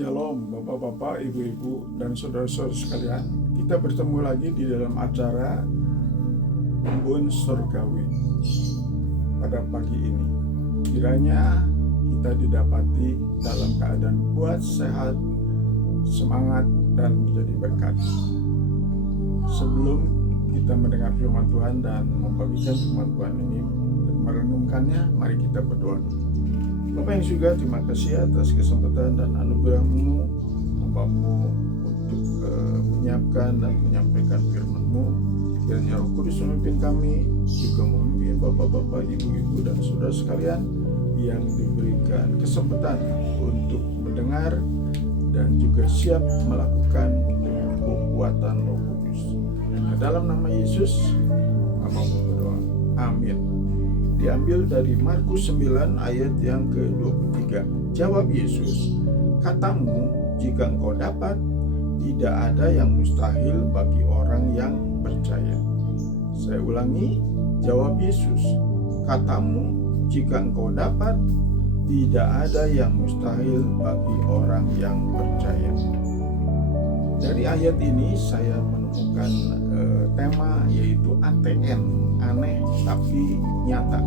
Shalom Bapak-bapak, Ibu-ibu, dan saudara-saudara sekalian. Kita bertemu lagi di dalam acara Embun Surgawi pada pagi ini. Kiranya kita didapati dalam keadaan kuat, sehat, semangat, dan menjadi berkat. Sebelum kita mendengar firman Tuhan dan membagikan firman Tuhan ini dan merenungkannya, mari kita berdoa dulu. Bapak yang surga, terima kasih atas kesempatan dan anugerah-Mu, hamba-Mu untuk menyiapkan dan menyampaikan firman-Mu. Kiranya Roh Kudus memimpin kami, juga memimpin Bapak-bapak, Ibu-ibu, dan saudara sekalian yang diberikan kesempatan untuk mendengar dan juga siap melakukan dengan kekuatan Roh Kudus. Nah, dalam nama Yesus, hamba-Mu berdoa. Amin. Diambil dari Markus 9 ayat yang ke-23. Jawab Yesus, katamu, jika engkau dapat, tidak ada yang mustahil bagi orang yang percaya. Saya ulangi, jawab Yesus, katamu, jika engkau dapat, tidak ada yang mustahil bagi orang yang percaya. Dari ayat ini saya menemukan tema yaitu ATN, aneh tapi nyata.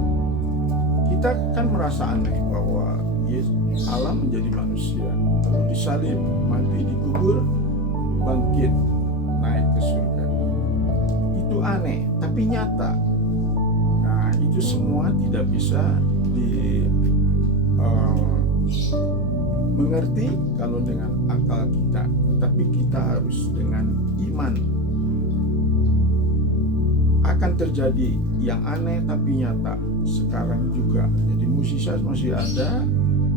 Kita kan merasa aneh bahwa Allah menjadi manusia, lalu disalib, mati, dikubur, bangkit, naik ke surga. Itu aneh tapi nyata. Nah, itu semua tidak bisa mengerti kalau dengan akal kita, tetapi kita harus dengan iman. Akan terjadi yang aneh tapi nyata sekarang juga. Jadi mukjizat masih ada,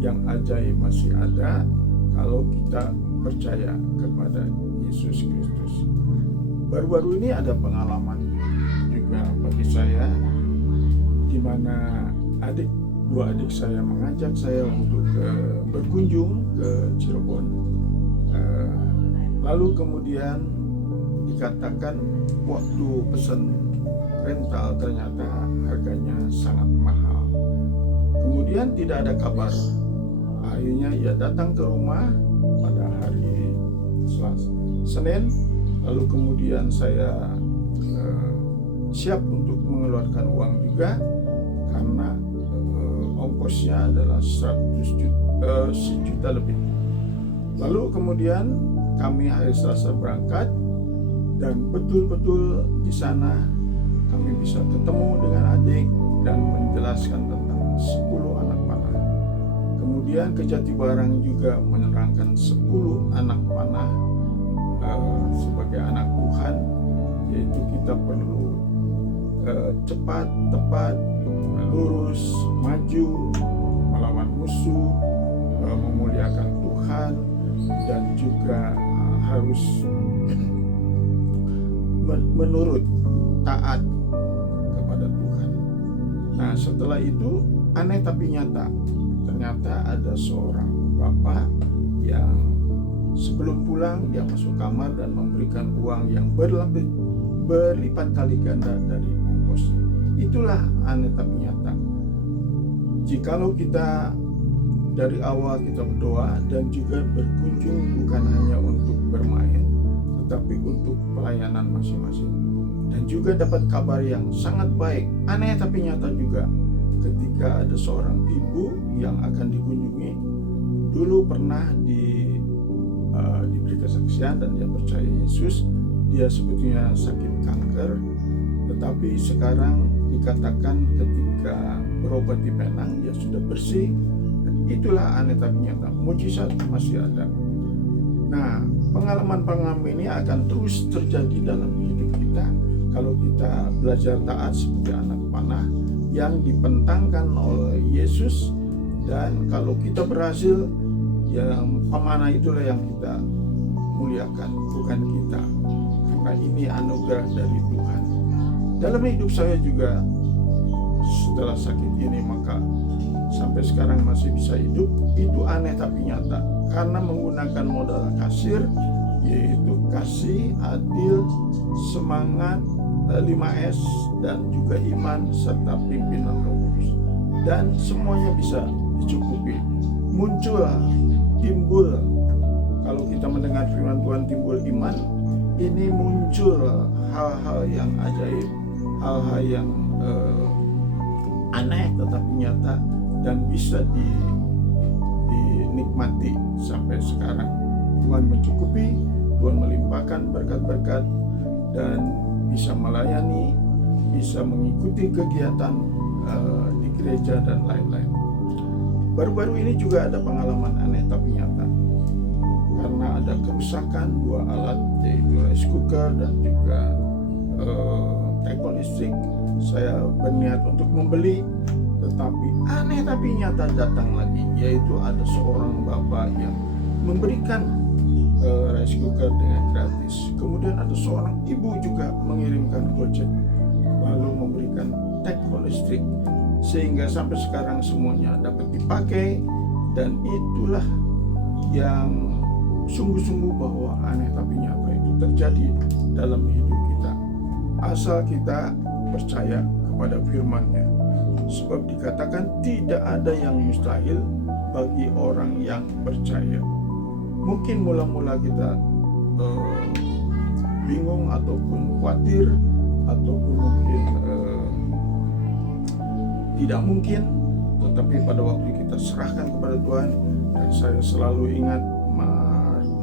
yang ajaib masih ada kalau kita percaya kepada Yesus Kristus. Baru-baru ini ada pengalaman juga bagi saya, di mana dua adik saya mengajak saya untuk berkunjung ke Cirebon. Lalu kemudian dikatakan waktu pesan rental ternyata harganya sangat mahal. Kemudian tidak ada kabar. Akhirnya ia datang ke rumah pada hari Senin. Lalu kemudian saya siap untuk mengeluarkan uang juga karena ongkosnya adalah 1 juta lebih. Lalu kemudian kami hari Selasa berangkat, dan betul-betul di sana kami bisa ketemu dengan adik dan menjelaskan tentang 10 anak panah. Kemudian ke Jatibarang juga menerangkan 10 anak panah sebagai anak Tuhan, yaitu kita perlu cepat, tepat, lurus, maju, melawan musuh, memuliakan Tuhan, dan juga harus menurut, taat kepada Tuhan. Nah, setelah itu aneh tapi nyata. Ternyata ada seorang bapak yang sebelum pulang dia masuk kamar dan memberikan uang yang berlipat kali ganda dari ongkosnya. Itulah aneh tapi nyata. Jikalau kita dari awal kita berdoa dan juga berkunjung bukan hanya untuk bermain, tetapi untuk pelayanan masing-masing, dan juga dapat kabar yang sangat baik, aneh tapi nyata juga. Ketika ada seorang ibu yang akan dikunjungi, dulu pernah diberi kesaksian dan dia percaya Yesus. Dia sebetulnya sakit kanker, tetapi sekarang dikatakan ketika berobat di Penang dia sudah bersih. Dan itulah aneh tapi nyata, mukjizat masih ada. Nah, pengalaman-pengalaman ini akan terus terjadi dalam hidup kita kalau kita belajar taat seperti anak panah yang dibentangkan oleh Yesus. Dan kalau kita berhasil, yang pemanah itulah yang kita muliakan, bukan kita, karena ini anugerah dari Tuhan. Dalam hidup saya juga setelah sakit ini, maka sampai sekarang masih bisa hidup, itu aneh tapi nyata, karena menggunakan modal kasir, yaitu kasih, adil, semangat, 5S, dan juga iman serta pimpinan Roh Kudus. Dan semuanya bisa dicukupi. Timbul kalau kita mendengar firman Tuhan timbul iman, ini muncul hal-hal yang ajaib, hal-hal yang aneh tetapi nyata dan bisa dinikmati sampai sekarang. Tuhan mencukupi, Tuhan melimpahkan berkat-berkat dan bisa melayani, bisa mengikuti kegiatan di gereja dan lain-lain. Baru-baru ini juga ada pengalaman aneh tapi nyata, karena ada kerusakan dua alat, yaitu rice cooker dan juga teko listrik. Saya berniat untuk membeli, tetapi aneh tapi nyata datang lagi, yaitu ada seorang bapak yang memberikan rice cooker dengan gratis. Kemudian ada seorang ibu juga mengirimkan Gojek, lalu memberikan teko listrik, sehingga sampai sekarang semuanya dapat dipakai. Dan itulah yang sungguh-sungguh bahwa aneh tapi nyata itu terjadi dalam hidup kita, asal kita percaya kepada firman-Nya. Sebab dikatakan tidak ada yang mustahil bagi orang yang percaya. Mungkin mula-mula kita bingung ataupun khawatir ataupun mungkin tidak mungkin, tetapi pada waktu kita serahkan kepada Tuhan, dan saya selalu ingat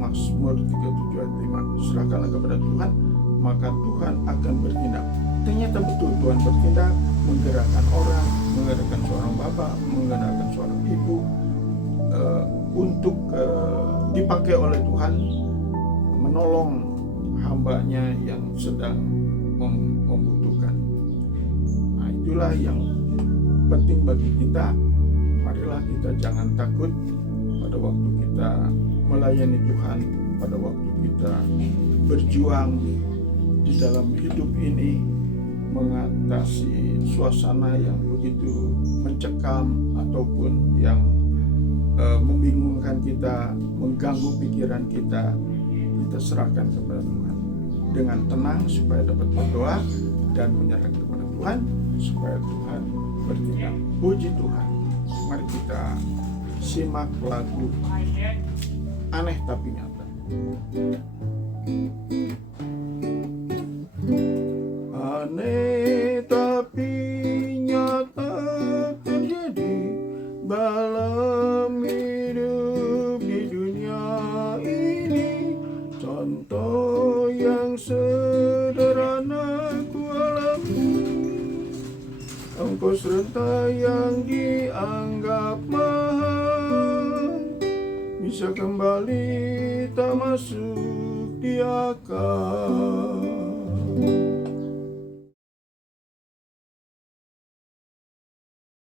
Mazmur 37 ayat 5, serahkanlah kepada Tuhan, maka Tuhan akan bertindak. Ternyata betul Tuhan bertindak, menggerakkan orang, menggerakkan seorang bapak, menggerakkan seorang ibu untuk dipakai oleh Tuhan menolong hambanya yang sedang membutuhkan. Nah, itulah yang penting bagi kita. Marilah kita jangan takut pada waktu kita melayani Tuhan, pada waktu kita berjuang di dalam hidup ini, mengatasi suasana yang begitu mencekam ataupun yang membingungkan kita, mengganggu pikiran kita. Kita serahkan kepada Tuhan dengan tenang supaya dapat berdoa dan menyerahkan kepada Tuhan supaya Tuhan bertindak. Puji Tuhan. Mari kita simak lagu Aneh Tapi Nyata. Aneh tapi nyata terjadi dalam hidup di dunia ini. Contoh yang sederhana ku alami, ongkos renta yang dianggap mahal bisa kembali tak masuk di akal.